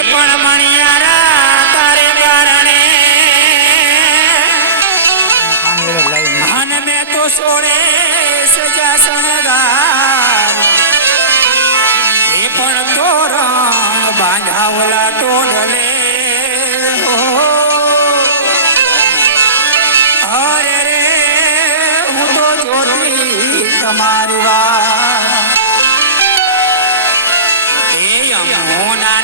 પણ મણિયારા તારે કારણે હન મેં તો સોણે સજા સણગાર એ પણ તોરણ બાંધાવલા ટોડલે અરે રે હું તો જોતી તમારી વાત એ અમોના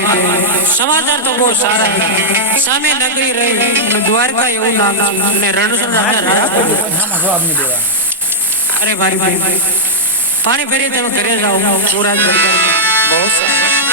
મારી દે. સમાચાર તો બહુ સારા છે. સામે નગરી રહી. અને દ્વારકા એવું નામ છે. અને રણછોડ રાજા. અરે મારી બેન પાણી ફેરી તમે ઘરે જાઓ. હું બહુ સારું.